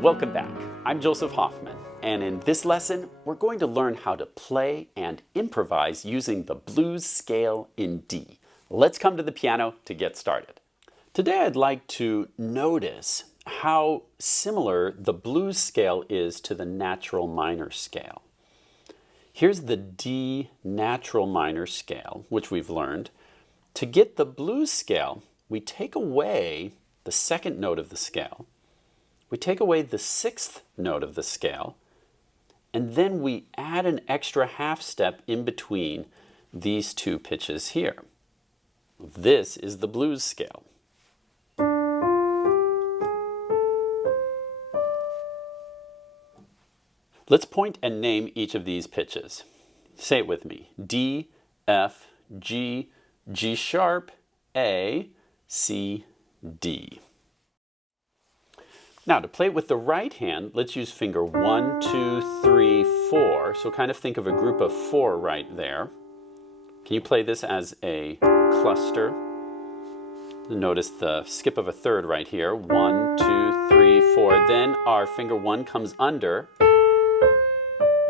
Welcome back. I'm Joseph Hoffman, and in this lesson, we're going to learn how to play and improvise using the blues scale in D. Let's come to the piano to get started. Today, I'd like to notice how similar the blues scale is to the natural minor scale. Here's the D natural minor scale, which we've learned. To get the blues scale, we take away the second note of the scale, we take away the sixth note of the scale, and then we add an extra half step in between these two pitches here. This is the blues scale. Let's point and name each of these pitches. Say it with me. D, F, G, G sharp, A, C, D. Now, to play it with the right hand, let's use finger 1, 2, 3, 4. So kind of think of a group of 4 right there. Can you play this as a cluster? Notice the skip of a third right here. 1, 2, 3, 4. Then our finger 1 comes under,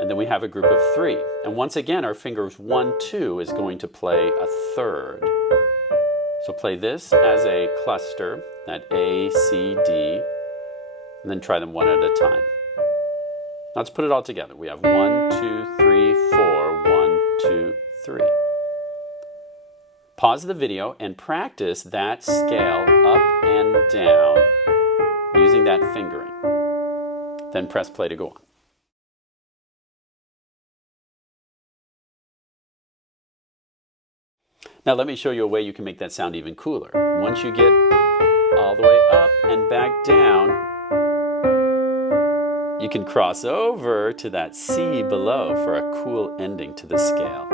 and then we have a group of 3. And once again, our fingers 1, 2 is going to play a third. So play this as a cluster, that A, C, D. And then try them one at a time. Now let's put it all together. We have 1, 2, 3, 4, 1, 2, 3. Pause the video and practice that scale up and down using that fingering. Then press play to go on. Now let me show you a way you can make that sound even cooler. Once you get all the way up and back down, you can cross over to that C below for a cool ending to the scale.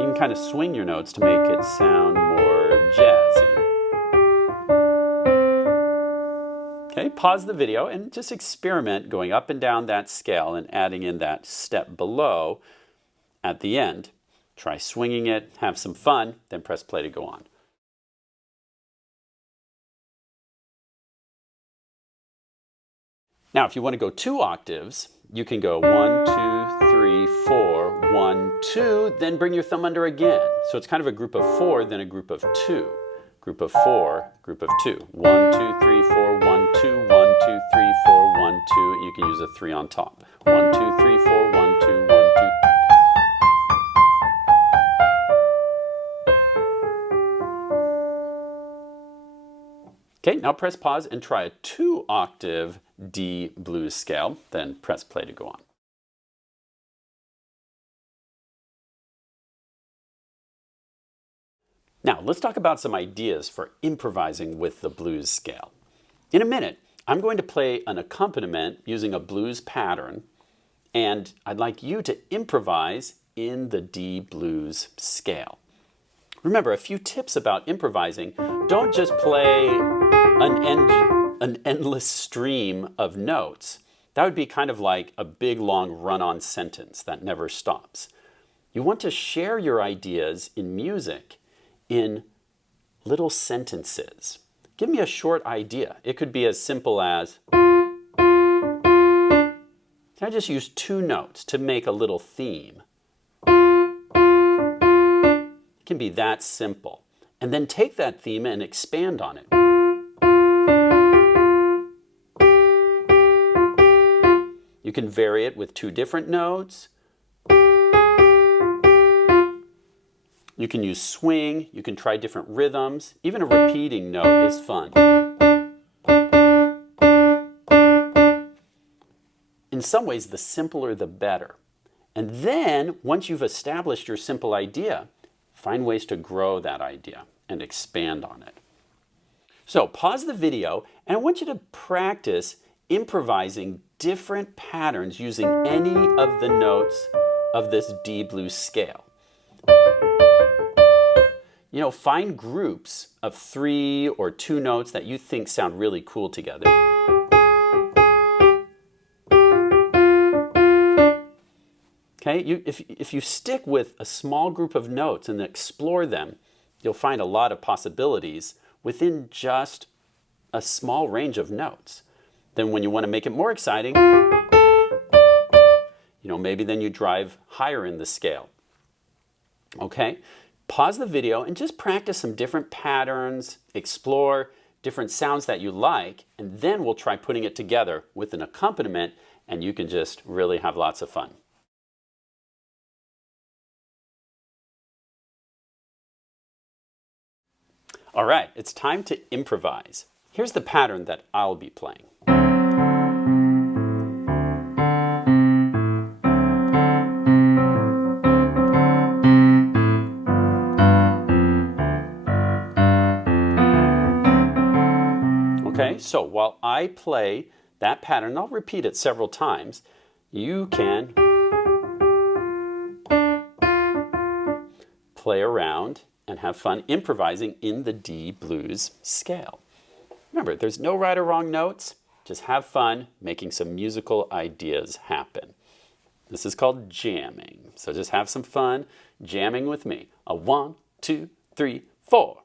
You can kind of swing your notes to make it sound more jazzy. Okay, pause the video and just experiment going up and down that scale and adding in that step below at the end. Try swinging it, have some fun, then press play to go on. Now, if you want to go 2 octaves, you can go 1, 2, 3, 4, 1, 2, then bring your thumb under again. So it's kind of a group of 4, then a group of 2. Group of 4, group of 2. 1, 2, 3, 4, 1, 2, 1, 2, 3, 4, 1, 2. You can use a 3 on top. 1, 2, 3, 4, 1, 2, 1, 2. Okay, now press pause and try a 2 octave D blues scale, then press play to go on. Now, let's talk about some ideas for improvising with the blues scale. In a minute, I'm going to play an accompaniment using a blues pattern, and I'd like you to improvise in the D blues scale. Remember, a few tips about improvising: don't just play an endless stream of notes. That would be kind of like a big long run-on sentence that never stops. You want to share your ideas in music in little sentences. Give me a short idea. It could be as simple as, can I just use 2 notes to make a little theme? It can be that simple. And then take that theme and expand on it. You can vary it with 2 different notes. You can use swing. You can try different rhythms. Even a repeating note is fun. In some ways, the simpler the better. And then, once you've established your simple idea, find ways to grow that idea and expand on it. So pause the video, and I want you to practice improvising different patterns using any of the notes of this D blues scale. You know, find groups of 3 or 2 notes that you think sound really cool together. Okay, if you stick with a small group of notes and explore them, you'll find a lot of possibilities within just a small range of notes. Then when you want to make it more exciting, maybe then you drive higher in the scale. Okay, pause the video and just practice some different patterns, explore different sounds that you like, and then we'll try putting it together with an accompaniment, and you can just really have lots of fun. All right, it's time to improvise. Here's the pattern that I'll be playing. Okay, so while I play that pattern, I'll repeat it several times, you can play around and have fun improvising in the D blues scale. Remember, there's no right or wrong notes. Just have fun making some musical ideas happen. This is called jamming. So just have some fun jamming with me. A 1, 2, 3, 4.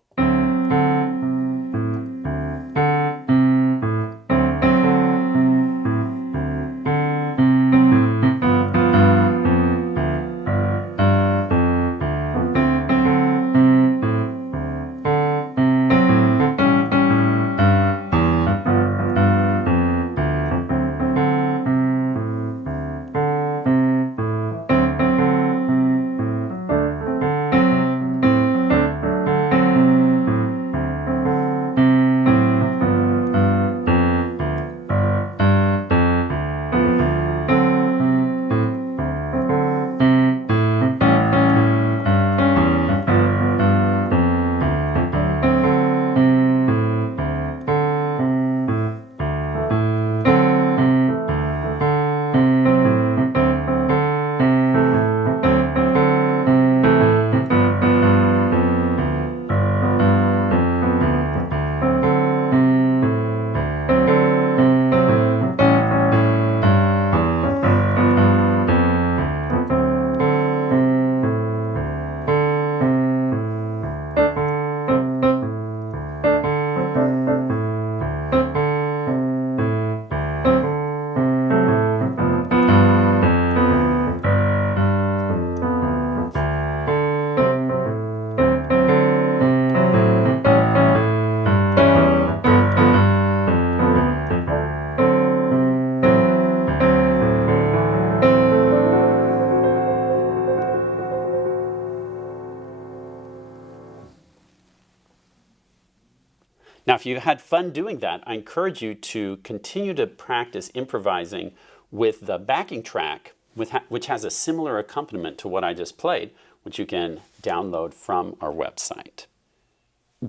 Now, if you had fun doing that, I encourage you to continue to practice improvising with the backing track, which has a similar accompaniment to what I just played, which you can download from our website.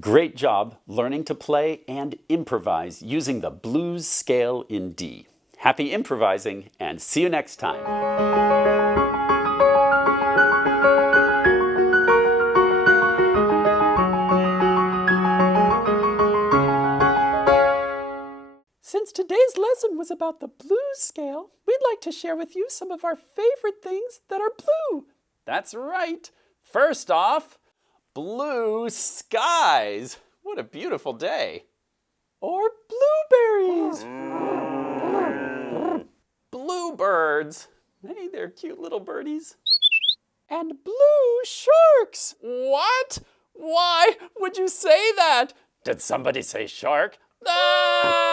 Great job learning to play and improvise using the blues scale in D. Happy improvising, and see you next time. Since today's lesson was about the blues scale, we'd like to share with you some of our favorite things that are blue. That's right. First off, blue skies. What a beautiful day. Or blueberries. Bluebirds. Hey, they're cute little birdies. And blue sharks. What? Why would you say that? Did somebody say shark? Ah!